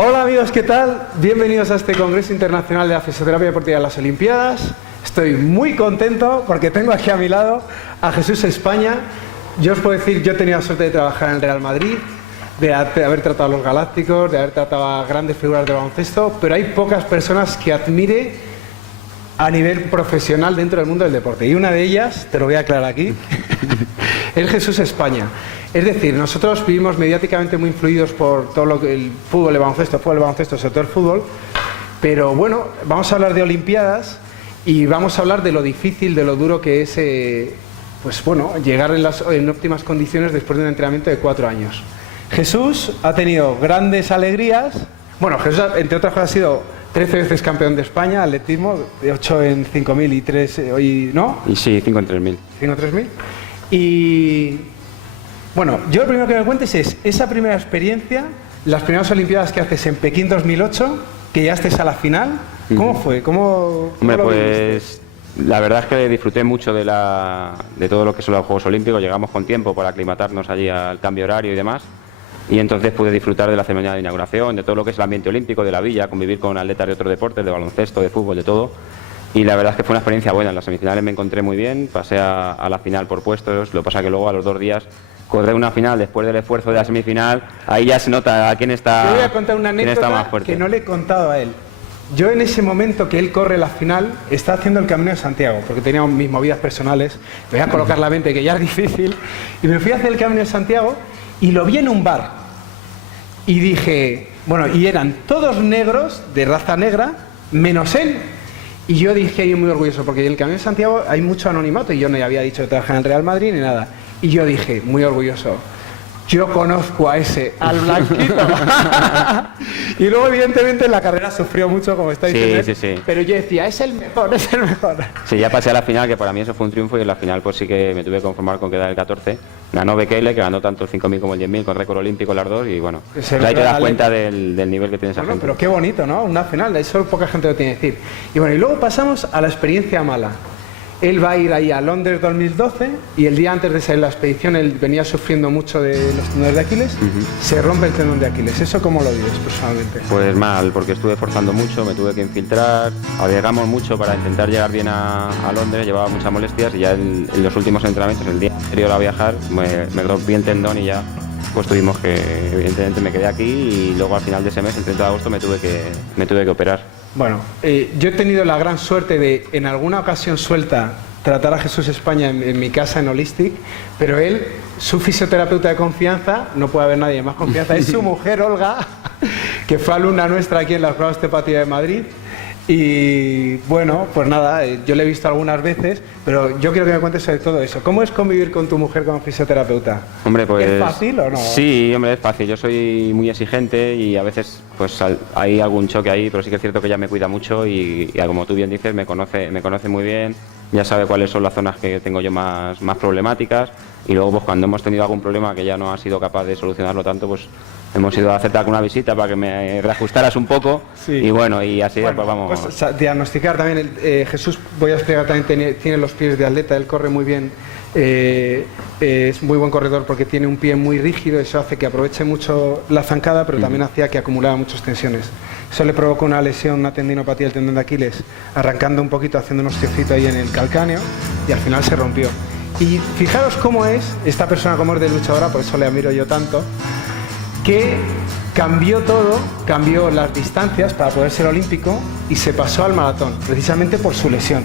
Hola amigos, ¿qué tal? Bienvenidos a este Congreso Internacional de la Fisioterapia Deportiva de las Olimpiadas. Estoy muy contento porque tengo aquí a mi lado a Jesús España. Yo os puedo decir, yo he tenido la suerte de trabajar en el Real Madrid, de haber tratado a los Galácticos, de haber tratado a grandes figuras del baloncesto, pero hay pocas personas que admire a nivel profesional dentro del mundo del deporte. Y una de ellas, te lo voy a aclarar aquí, es Jesús España. Es decir, nosotros vivimos mediáticamente muy influidos por todo lo que el fútbol, el baloncesto, sobre todo el fútbol, pero bueno, vamos a hablar de Olimpiadas y vamos a hablar de lo difícil, de lo duro que es pues bueno, llegar en óptimas condiciones después de un entrenamiento de 4 años. Jesús ha tenido grandes alegrías. Bueno, Jesús, entre otras cosas, ha sido 13 veces campeón de España, atletismo, 8 en 5.000 y 3 hoy, ¿no? Y sí, 5 en 3.000. 5 en 3.000. Y bueno, yo lo primero que me cuentes es esa primera experiencia, las primeras Olimpiadas que haces en Pekín 2008, que ya estés a la final. ¿Cómo fue? ¿Cómo Hombre, lo pues viviste? la verdad es que disfruté mucho de todo lo que son los Juegos Olímpicos. Llegamos con tiempo para aclimatarnos allí al cambio horario y demás. Y entonces pude disfrutar de la ceremonia de inauguración, de todo lo que es el ambiente olímpico, de la villa, convivir con atletas de otros deportes, de baloncesto, de fútbol, de todo. Y la verdad es que fue una experiencia buena. En las semifinales me encontré muy bien, pasé a la final por puestos. Lo que pasa que luego a los 2 días correr una final después del esfuerzo de la semifinal, ahí ya se nota a quién está, Yo voy a contar una anécdota más fuerte. que no le he contado a él. Yo en ese momento que él corre la final, está haciendo el Camino de Santiago, porque tenía mis movidas personales, me voy a colocar la mente que ya es difícil, y me fui a hacer el Camino de Santiago y lo vi en un bar. Y dije, bueno, y eran todos negros, de raza negra, menos él. Y yo dije, yo muy orgulloso, porque en el Camino de Santiago hay mucho anonimato, y yo no había dicho que trabajaba en el Real Madrid ni nada. Y yo dije, muy orgulloso, yo conozco a ese, al blanquito. Y luego, evidentemente, en la carrera sufrió mucho, como está diciendo. Sí. Pero yo decía, es el mejor, es el mejor. Sí, ya pasé a la final, que para mí eso fue un triunfo, y en la final pues sí que me tuve que conformar con quedar el 14. Ganó Bekele, que ganó tanto el 5.000 como el 10.000, con récord olímpico las dos, y bueno, ahí te das cuenta del nivel que tiene esa gente. Pero qué bonito, ¿no? Una final, eso poca gente lo tiene que decir. Y bueno, y luego pasamos a la experiencia mala. Él va a ir ahí a Londres 2012 y el día antes de salir la expedición él venía sufriendo mucho de los tendones de Aquiles, se rompe el tendón de Aquiles. ¿Eso cómo lo vives personalmente? Pues mal, porque estuve forzando mucho, me tuve que infiltrar, arriesgamos mucho para intentar llegar bien a Londres, llevaba muchas molestias y ya en los últimos entrenamientos, el día anterior a viajar, me rompí el tendón y ya pues tuvimos que, evidentemente me quedé aquí y luego al final de ese mes, el 30 de agosto, me tuve que operar. Bueno, yo he tenido la gran suerte de, en alguna ocasión suelta, tratar a Jesús España en mi casa en Holistic, pero él, su fisioterapeuta de confianza, no puede haber nadie más confianza, es su mujer Olga, que fue alumna nuestra aquí en las pruebas de osteopatía de Madrid. Y bueno, pues nada, yo le he visto algunas veces, pero yo quiero que me cuentes sobre todo eso. ¿Cómo es convivir con tu mujer como fisioterapeuta? Hombre, pues, ¿es fácil o no? Sí, hombre, es fácil. Yo soy muy exigente y a veces pues hay algún choque ahí, pero sí que es cierto que ella me cuida mucho y como tú bien dices, me conoce muy bien, ya sabe cuáles son las zonas que tengo yo más problemáticas y luego pues cuando hemos tenido algún problema que ella no ha sido capaz de solucionarlo tanto, pues hemos ido a hacerte alguna visita para que me reajustaras un poco. Sí. Y bueno, y así pues vamos. Pues, diagnosticar también, Jesús, voy a explicar, también tiene los pies de atleta, él corre muy bien, es muy buen corredor porque tiene un pie muy rígido, eso hace que aproveche mucho la zancada, pero también hacía que acumulara muchas tensiones. Eso le provocó una lesión, una tendinopatía del tendón de Aquiles, arrancando un poquito, haciendo un osteocito ahí en el calcáneo y al final se rompió. Y fijaros cómo es esta persona, como es de luchadora, por eso le admiro yo tanto, que cambió todo, cambió las distancias para poder ser olímpico y se pasó al maratón, precisamente por su lesión.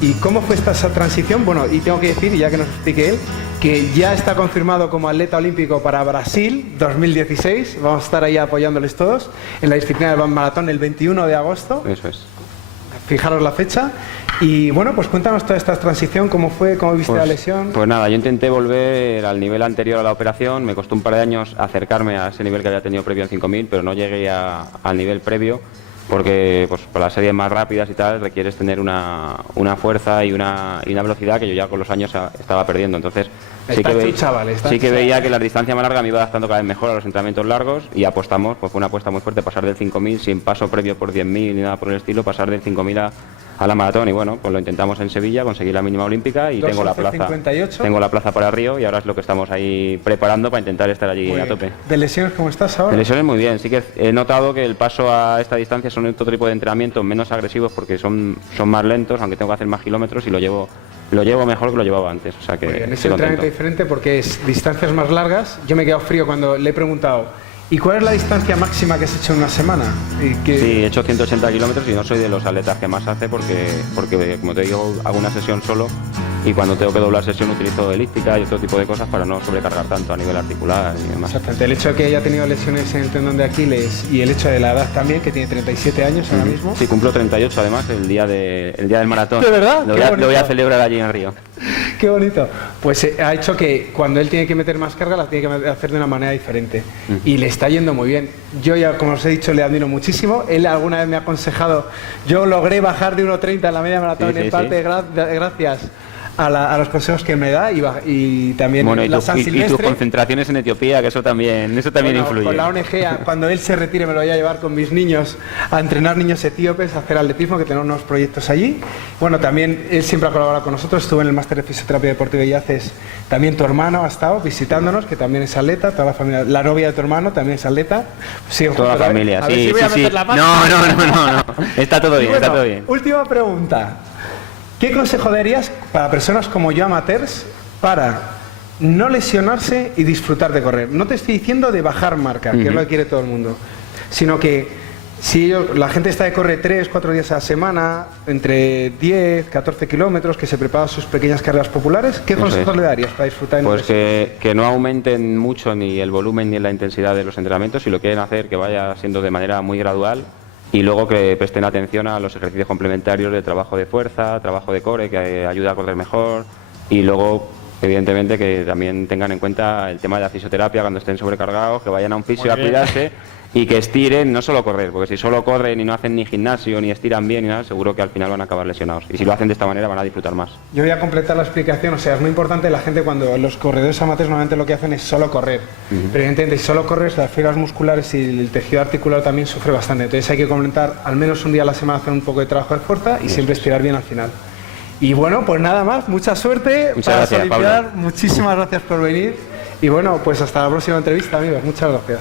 ¿Y cómo fue esa transición? Bueno, y tengo que decir, y ya que nos explique él, que ya está confirmado como atleta olímpico para Brasil 2016, vamos a estar ahí apoyándoles todos, en la disciplina del maratón el 21 de agosto. Eso es. Fijaros la fecha. Y bueno, pues cuéntanos toda esta transición, cómo fue, cómo viste la lesión. Pues nada, yo intenté volver al nivel anterior a la operación, me costó un par de años acercarme a ese nivel que había tenido previo en 5.000, pero no llegué al nivel previo porque pues, para las series más rápidas y tal requieres tener una fuerza y una velocidad que yo ya con los años estaba perdiendo, entonces sí que veía que la distancia más larga me iba adaptando cada vez mejor a los entrenamientos largos y apostamos, pues fue una apuesta muy fuerte, pasar del 5.000 sin paso previo por 10.000 ni nada por el estilo, pasar del 5.000 a la maratón y bueno, pues lo intentamos en Sevilla, conseguir la mínima olímpica y tengo la plaza para Río y ahora es lo que estamos ahí preparando para intentar estar allí a tope. ¿De lesiones cómo estás ahora? De lesiones muy bien, sí que he notado que el paso a esta distancia son otro tipo de entrenamientos menos agresivos porque son más lentos, aunque tengo que hacer más kilómetros y lo llevo mejor que lo llevaba antes, o sea que es un entrenamiento diferente porque es distancias más largas. Yo me he quedado frío cuando le he preguntado ¿y cuál es la distancia máxima que has hecho en una semana? Sí, he hecho 180 kilómetros y no soy de los atletas que más hace porque como te digo, hago una sesión solo y cuando tengo que doblar sesión utilizo elíptica y otro tipo de cosas para no sobrecargar tanto a nivel articular y demás. Exactamente, el hecho de que haya tenido lesiones en el tendón de Aquiles y el hecho de la edad también, que tiene 37 años ahora mismo. Sí, cumplo 38 además el día del maratón. ¿De verdad? Lo voy a celebrar allí en Río. Qué bonito. Pues ha hecho que cuando él tiene que meter más carga, la tiene que hacer de una manera diferente. Y le está yendo muy bien. Yo ya, como os he dicho, le admiro muchísimo. Él alguna vez me ha aconsejado, yo logré bajar de 1.30 en la media maratón en parte gracias a los consejos que me da y también bueno, la San Silvestre. Y tus concentraciones en Etiopía, que eso también influye. Con la ONG, cuando él se retire me lo voy a llevar con mis niños a entrenar niños etíopes, a hacer atletismo, que tenemos unos proyectos allí. Bueno, también él siempre ha colaborado con nosotros, estuvo en el máster de fisioterapia deportiva y haces, también tu hermano ha estado visitándonos, que también es atleta, toda la familia, la novia de tu hermano también es atleta. Sí, toda la familia, sí. No. Está todo bien, está todo bien. Última pregunta. ¿Qué consejo darías para personas como yo, amateurs, para no lesionarse y disfrutar de correr? No te estoy diciendo de bajar marca, que es lo que quiere todo el mundo, sino que si la gente está de correr 3-4 días a la semana, entre 10, 14 kilómetros, que se prepara sus pequeñas carreras populares, ¿qué consejos le darías para disfrutar? Pues que no aumenten mucho ni el volumen ni la intensidad de los entrenamientos, si lo quieren hacer que vaya siendo de manera muy gradual. Y luego que presten atención a los ejercicios complementarios de trabajo de fuerza, trabajo de core, que ayuda a correr mejor. Y luego, evidentemente, que también tengan en cuenta el tema de la fisioterapia cuando estén sobrecargados, que vayan a un fisio a cuidarse y que estiren, no solo correr, porque si solo corren y no hacen ni gimnasio, ni estiran bien, ni nada, seguro que al final van a acabar lesionados. Y si lo hacen de esta manera van a disfrutar más. Yo voy a completar la explicación, o sea, es muy importante la gente cuando los corredores amateurs normalmente lo que hacen es solo correr. Pero evidentemente si solo corres, las fibras musculares y el tejido articular también sufre bastante. Entonces hay que complementar al menos un día a la semana, hacer un poco de trabajo de fuerza y siempre estirar bien al final. Y bueno, pues nada más, mucha suerte. Muchas gracias, Pablo. Muchísimas gracias por venir. Y bueno, pues hasta la próxima entrevista, amigos. Muchas gracias.